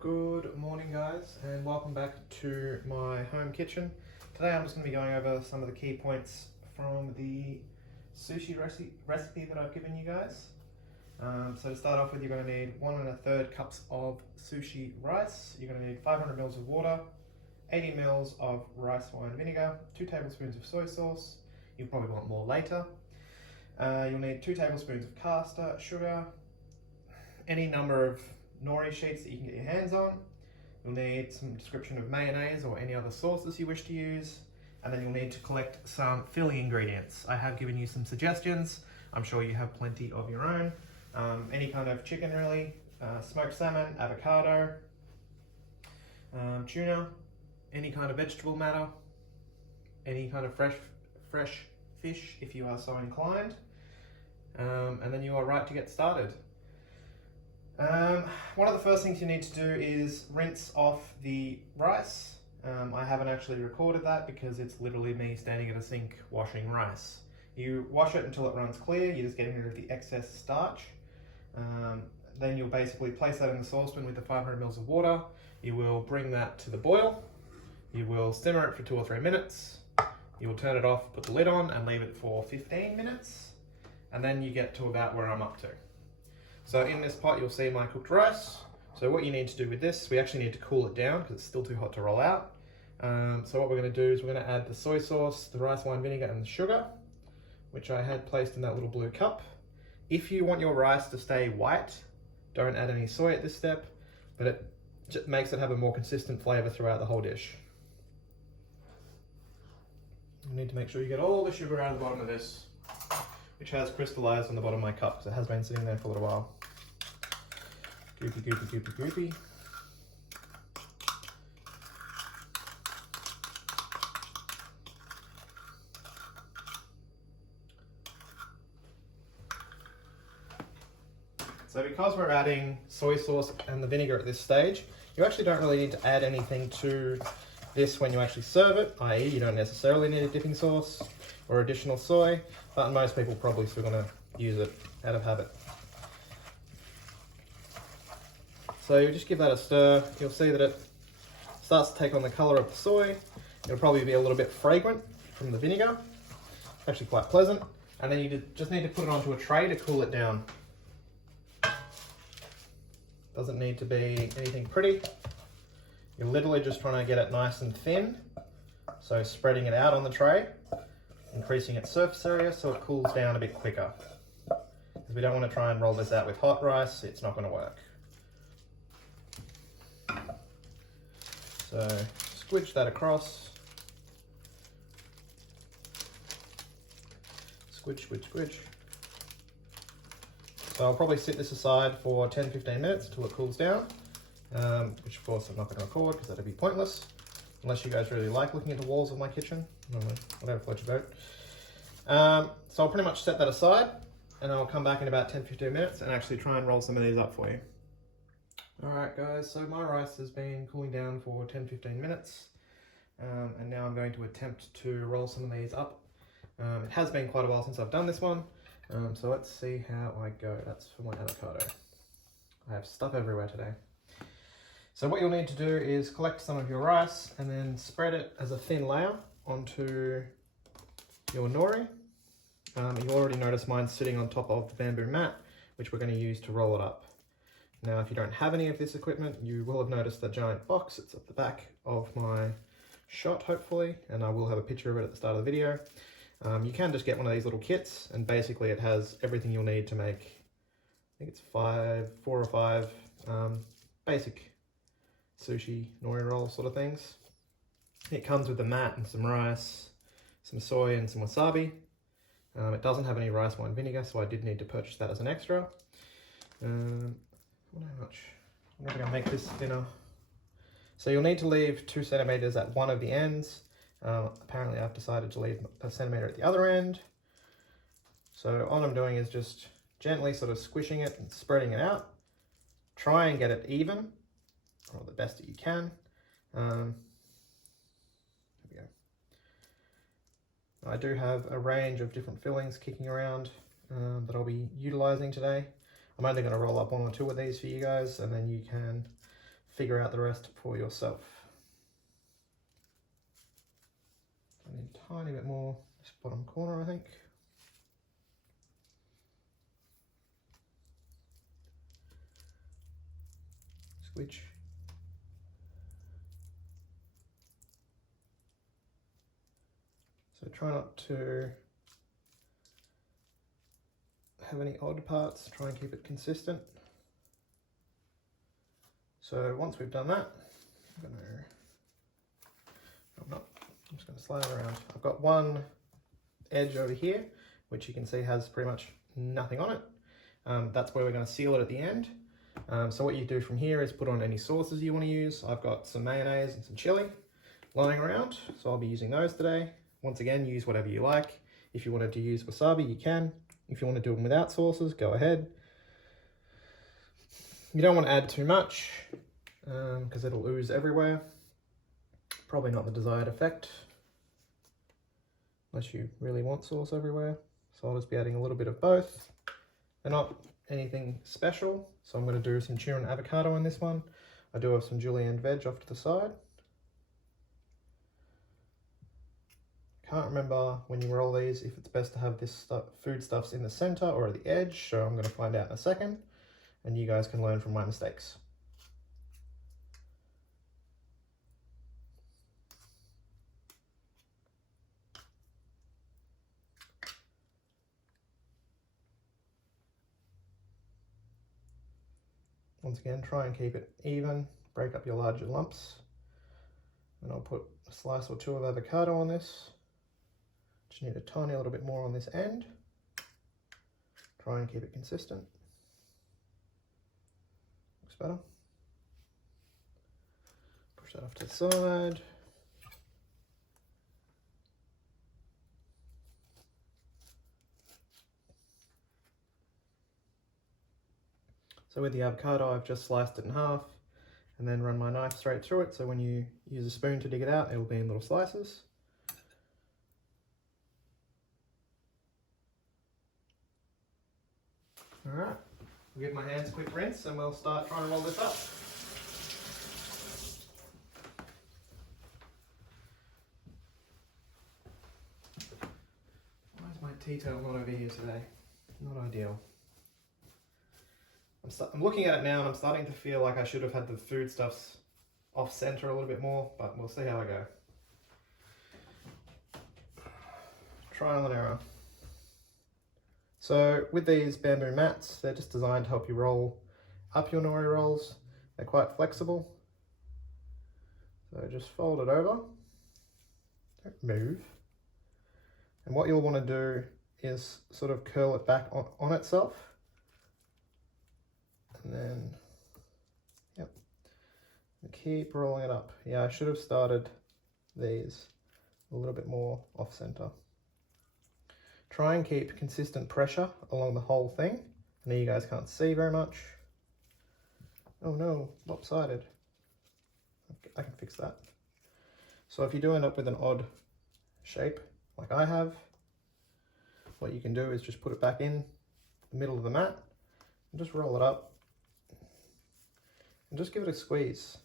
Good morning guys, and welcome back to my home kitchen. Today I'm just going to be going over some of the key points from the sushi recipe that I've given you guys. So to start off with, you're going to need 1 1/3 cups of sushi rice. You're going to need 500 mils of water, 80 mils of rice wine vinegar, 2 tablespoons of soy sauce. You'll probably want more later. You'll need 2 tablespoons of caster sugar, any number of nori sheets that you can get your hands on. You'll need some description of mayonnaise or any other sauces you wish to use, and then you'll need to collect some filling ingredients. I have given you some suggestions. I'm sure you have plenty of your own. Any kind of chicken really, smoked salmon, avocado, tuna, any kind of vegetable matter, any kind of fresh fish if you are so inclined, and then you are right to get started. One of the first things you need to do is rinse off the rice. I haven't actually recorded that because it's literally me standing at a sink washing rice. You wash it until it runs clear. You're just getting rid of the excess starch. Then you'll basically place that in the saucepan with the 500 mils of water. You will bring that to the boil. You will simmer it for 2 or 3 minutes. You will turn it off, put the lid on, and leave it for 15 minutes. And then you get to about where I'm up to. So in this pot, you'll see my cooked rice. So what you need to do with this, we actually need to cool it down because it's still too hot to roll out. So what we're going to do is we're going to add the soy sauce, the rice wine vinegar, and the sugar, which I had placed in that little blue cup. If you want your rice to stay white, don't add any soy at this step, but it just makes it have a more consistent flavor throughout the whole dish. You need to make sure you get all the sugar out of the bottom of this, which has crystallized on the bottom of my cup because it has been sitting there for a little while. Goopy, goopy, goopy, goopy. So because we're adding soy sauce and the vinegar at this stage, you actually don't really need to add anything to this when you actually serve it, i.e. you don't necessarily need a dipping sauce or additional soy, but most people probably still going to use it out of habit. So you just give that a stir. You'll see that it starts to take on the color of the soy. It'll probably be a little bit fragrant from the vinegar. It's actually quite pleasant. And then you just need to put it onto a tray to cool it down. Doesn't need to be anything pretty. You're literally just trying to get it nice and thin. So spreading it out on the tray, increasing its surface area so it cools down a bit quicker. Because we don't want to try and roll this out with hot rice, it's not going to work. So squidge that across. Squidge, squidge, squidge. So I'll probably sit this aside for 10-15 minutes until it cools down, which of course I'm not going to record because that'd be pointless, unless you guys really like looking at the walls of my kitchen. Whatever floats your boat. So I'll pretty much set that aside, and I'll come back in about 10-15 minutes and actually try and roll some of these up for you. Alright guys, so my rice has been cooling down for 10-15 minutes, and now I'm going to attempt to roll some of these up. It has been quite a while since I've done this one, so let's see how I go. That's for my avocado. I have stuff everywhere today. So what you'll need to do is collect some of your rice and then spread it as a thin layer onto your nori. You already notice mine's sitting on top of the bamboo mat, which we're going to use to roll it up. Now, if you don't have any of this equipment, you will have noticed the giant box. It's at the back of my shot, hopefully, and I will have a picture of it at the start of the video. You can just get one of these little kits, and basically it has everything you'll need to make, I think it's 4 or 5 basic sushi nori roll sort of things. It comes with a mat and some rice, some soy and some wasabi. It doesn't have any rice wine vinegar, so I did need to purchase that as an extra. How much? I'm not going to make this thinner. So you'll need to leave 2 centimeters at one of the ends. Apparently I've decided to leave a centimeter at the other end. So all I'm doing is just gently sort of squishing it and spreading it out. Try and get it even, or the best that you can. There we go. I do have a range of different fillings kicking around that I'll be utilizing today. I'm only going to roll up 1 or 2 of these for you guys, and then you can figure out the rest for yourself. I need a tiny bit more this bottom corner, I think. Switch. So try not to have any odd parts, try and keep it consistent. So once we've done that, I'm just going to slide it around. I've got one edge over here, which you can see has pretty much nothing on it. That's where we're going to seal it at the end. So what you do from here is put on any sauces you want to use. I've got some mayonnaise and some chili lying around, so I'll be using those today. Once again, use whatever you like. If you wanted to use wasabi, you can. If you want to do them without sauces, go ahead. You don't want to add too much because it'll ooze everywhere. Probably not the desired effect, unless you really want sauce everywhere. So I'll just be adding a little bit of both. They're not anything special, so I'm going to do some tuna and avocado in this one. I do have some julienne veg off to the side. Can't remember when you roll these if it's best to have this foodstuffs in the center or at the edge, so I'm going to find out in a second, and you guys can learn from my mistakes. Once again, try and keep it even, break up your larger lumps. And I'll put a slice or two of avocado on this. Just need a tiny little bit more on this end. Try and keep it consistent. Looks better. Push that off to the side. So with the avocado, I've just sliced it in half and then run my knife straight through it. So when you use a spoon to dig it out, it will be in little slices. All right, I'll give my hands a quick rinse and we'll start trying to roll this up. Why is my tea towel not over here today? Not ideal. I'm looking at it now and I'm starting to feel like I should have had the foodstuffs off center a little bit more, but we'll see how I go. Trial and error. So with these bamboo mats, they're just designed to help you roll up your nori rolls. They're quite flexible. So just fold it over, don't move. And what you'll want to do is sort of curl it back on itself. And then, yep, and keep rolling it up. Yeah, I should have started these a little bit more off center. Try and keep consistent pressure along the whole thing. I know you guys can't see very much. Oh no, lopsided. I can fix that. So if you do end up with an odd shape, like I have, what you can do is just put it back in the middle of the mat and just roll it up and just give it a squeeze.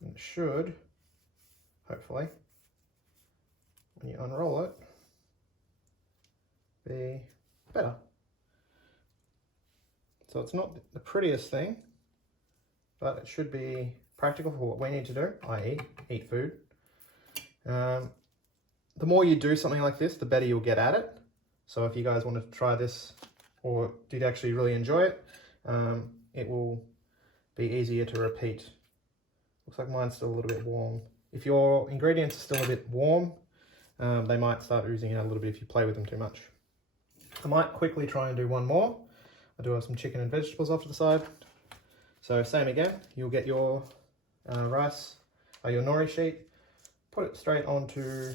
And it should, hopefully, when you unroll it, be better. So it's not the prettiest thing, but it should be practical for what we need to do, i.e. eat food. The more you do something like this, the better you'll get at it. So if you guys want to try this or did actually really enjoy it, it will be easier to repeat. Looks like mine's still a little bit warm. If your ingredients are still a bit warm, they might start oozing out a little bit if you play with them too much. I might quickly try and do one more. I do have some chicken and vegetables off to the side. So same again, you'll get your rice, your nori sheet, put it straight onto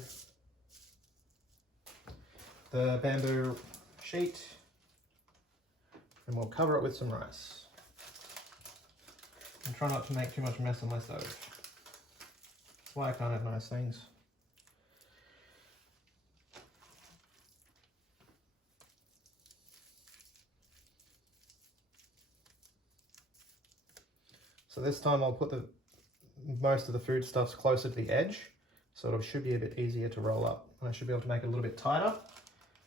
the bamboo sheet, and we'll cover it with some rice. And try not to make too much mess on my stove. That's why I can't have nice things. So this time I'll put most of the foodstuffs closer to the edge, so it should be a bit easier to roll up. And I should be able to make it a little bit tighter,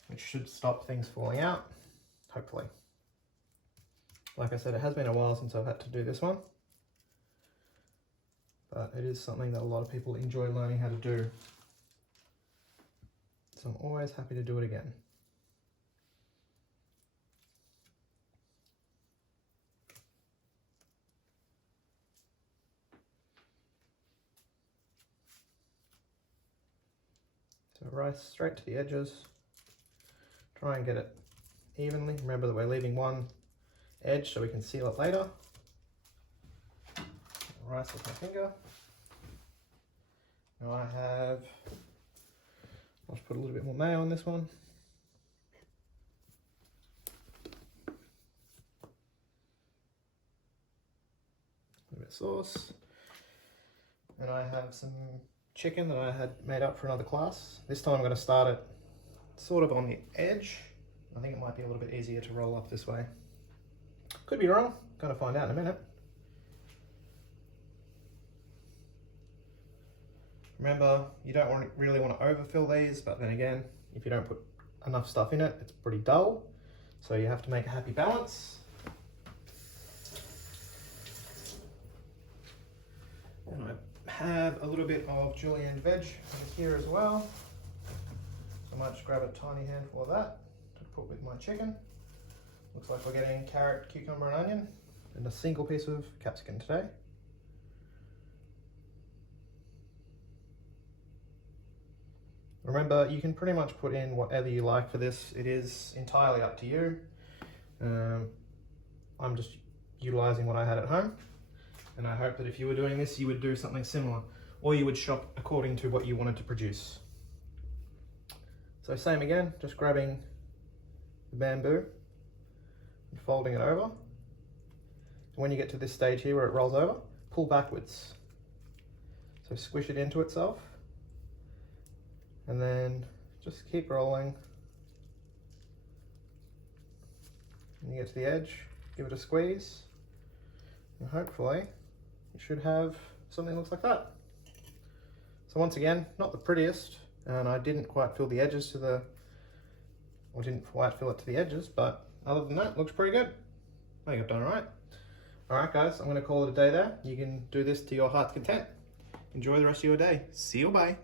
which should stop things falling out, hopefully. Like I said, it has been a while since I've had to do this one, but it is something that a lot of people enjoy learning how to do. So I'm always happy to do it again. So rice straight to the edges. Try and get it evenly. Remember that we're leaving one edge so we can seal it later. Rice with my finger. Now I'll just put a little bit more mayo on this one. A bit of sauce. And I have some chicken that I had made up for another class. This time I'm going to start it sort of on the edge. I think it might be a little bit easier to roll up this way. Could be wrong, going to find out in a minute. Remember, you don't really want to overfill these, but then again, if you don't put enough stuff in it, it's pretty dull. So you have to make a happy balance. And I have a little bit of julienne veg over here as well. So I might just grab a tiny handful of that to put with my chicken. Looks like we're getting carrot, cucumber and onion and a single piece of capsicum today. Remember, you can pretty much put in whatever you like for this. It is entirely up to you. I'm just utilizing what I had at home. And I hope that if you were doing this, you would do something similar, or you would shop according to what you wanted to produce. So same again, just grabbing the bamboo and folding it over. When you get to this stage here where it rolls over, pull backwards. So squish it into itself, and then just keep rolling. When you get to the edge, give it a squeeze, and hopefully you should have something that looks like that. So once again, not the prettiest, and I didn't quite fill the edges didn't quite fill it to the edges, but other than that, looks pretty good. I think I've done all right. All right, guys, I'm gonna call it a day there. You can do this to your heart's content. Enjoy the rest of your day. See you, bye.